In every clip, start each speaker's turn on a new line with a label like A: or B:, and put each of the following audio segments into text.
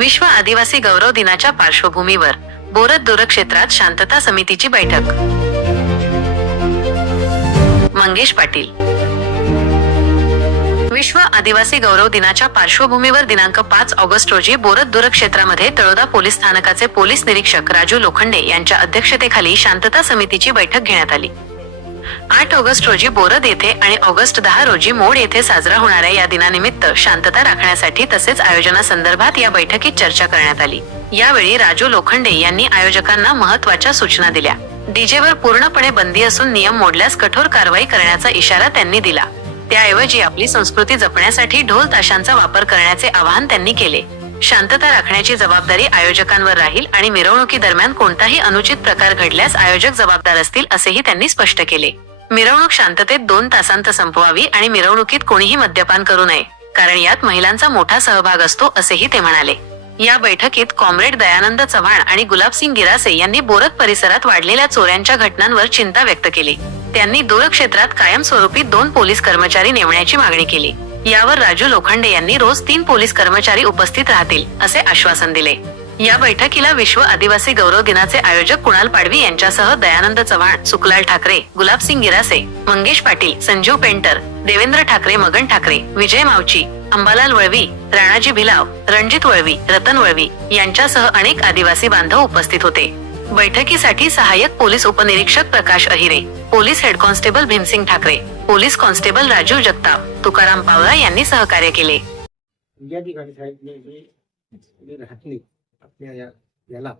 A: विश्व आदिवासी गौरव दिनाच्या पार्श्वभूमीवर बोरत दूर क्षेत्रात शांतता समितीची बैठक. मंगेश पाटील. विश्व आदिवासी गौरव दिनाच्या पार्श्वभूमीवर दिनांक पाच ऑगस्ट रोजी बोरत दूर क्षेत्रामध्ये तळोदा पोलीस स्थानकाचे पोलीस निरीक्षक राजू लोखंडे यांच्या अध्यक्षतेखाली शांतता समितीची बैठक घेण्यात आली. आठ ऑगस्ट रोजी बोरद येथे आणि ऑगस्ट दहा रोजी मोड येथे साजरा होणाऱ्या या दिनानिमित्त शांतता राखण्यासाठी तसेच आयोजनासंदर्भात या बैठकीत चर्चा करण्यात आली. यावेळी राजू लोखंडे यांनी आयोजकांना महत्त्वाच्या सूचना दिल्या. डीजेवर पूर्णपणे बंदी असून नियम मोडल्यास कठोर कारवाई करण्याचा इशारा त्यांनी दिला. त्याऐवजी आपली संस्कृती जपण्यासाठी ढोल ताशांचा वापर करण्याचे आवाहन त्यांनी केले. शांतता राखण्याची जबाबदारी आयोजकांवर राहील आणि मिरवणुकी दरम्यान कोणताही अनुचित प्रकार घडल्यास आयोजक जबाबदार असतील असेही त्यांनी स्पष्ट केले. मिरवणूक शांततेत दोन तासांत संपवावी आणि मिरवणुकीत कोणीही मद्यपान करू नये कारण यात महिलांचा मोठा सहभाग असतो असेही ते म्हणाले. या बैठकीत कॉम्रेड दयानंद चव्हाण आणि गुलाबसिंग गिरासे यांनी बोरत परिसरात वाढलेल्या चोऱ्यांच्या घटनांवर चिंता व्यक्त केली. त्यांनी दूरक्षेत्रात कायमस्वरूपी दोन पोलीस कर्मचारी नेमण्याची मागणी केली. यावर राजू लोखंडे यांनी रोज तीन पोलीस कर्मचारी उपस्थित राहतील असे आश्वासन दिले. या बैठकीला विश्व आदिवासी गौरव दिनाचे आयोजक कुणाल पाडवी यांच्यासह दयानंद चव्हाण सुखलाल ठाकरे गुलाबसिंग गिरासे मंगेश पाटील संजीव पेंटर देवेंद्र ठाकरे मगन ठाकरे विजय मावची अंबालाल वळवी राणाजी भिलाव रणजित वळवी रतन वळवी यांच्यासह अनेक आदिवासी बांधव उपस्थित होते. बैठकीसाठी सहाय्यक पोलीस उपनिरीक्षक Prakash Ahire police head constable Bhimsing Thakare police constable Rajeev Jagtap Tukaram Pawara यांनी सहकार्य केले.
B: या- याला.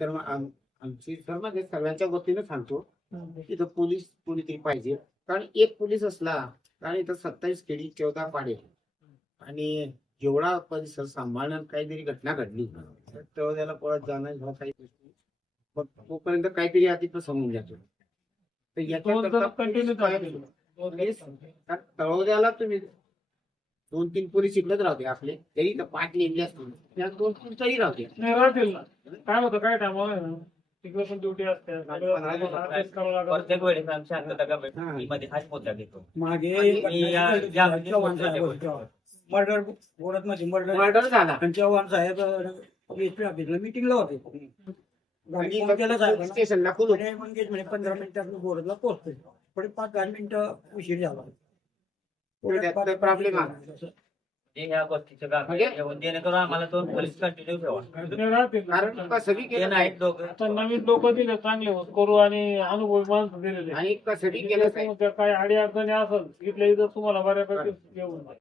B: तर मग आम- आमची सर्वांच्या वतीनं सांगतो. इथं पोलीस कोणीतरी पाहिजे. कारण एक पोलीस असला आणि इथं सत्तावीस खेडी चौदा पाडे. आणि जेवढा परिसर सांभाळणं काहीतरी घटना घडली. तर तेव्हा त्याला पळत जाणं ह्या काही गोष्टी. मग तोपर्यंत काहीतरी आधी तो समजून जातो. तर याच्याकरता पोलीस पाहिजे. कारण तळोद्याला तुम्ही दोन तीन पोलीस इकडेच राहते आपले. तरी तर पाच नेमले असतील त्या दोन तीन तरी राहते
C: नाही राहतील ना काय होतं काय तिकडे पण ड्युटी असते. अभ्यास करावा लागतो.
D: प्रत्येक वेळेस
B: हा.
D: मध्ये हाच मुद्दा घेतो.
E: मागे
D: आणि या- या म्हणजे
E: मर्डर बोलत मध्ये मर्डर
B: मर्डर झाला.
E: आणि चव्हाण साहेब एसपी ऑफिसला मिटिंगला होते.
B: आणि
E: फोन केला
B: पोलीस
E: साहेबांना.
B: स्टेशनला
E: म्हणे पंधरा मिनिटात मी पोहोचतोय. पण पाच दहा मिनिटं उशीर झाला.
B: प्रॉब्लेम आला
D: जे ह्या गोष्टीचं काम
B: म्हणजे?
D: जेणेकरून आम्हाला दोन पोलीस कंटिन्यू ठेवा.
C: नाही राहतील. ना.
B: कारण
D: ते
B: केलं
D: दोघं
C: आता नवीन लोक दिले चांगले करू आणि अनुभवी माणसं दिलेले.
B: आणि कसं बी केलं
C: त्या काही अडी अडचणी असेल इथल्या इथं तुम्हाला बऱ्यापैकी येऊन जाईल.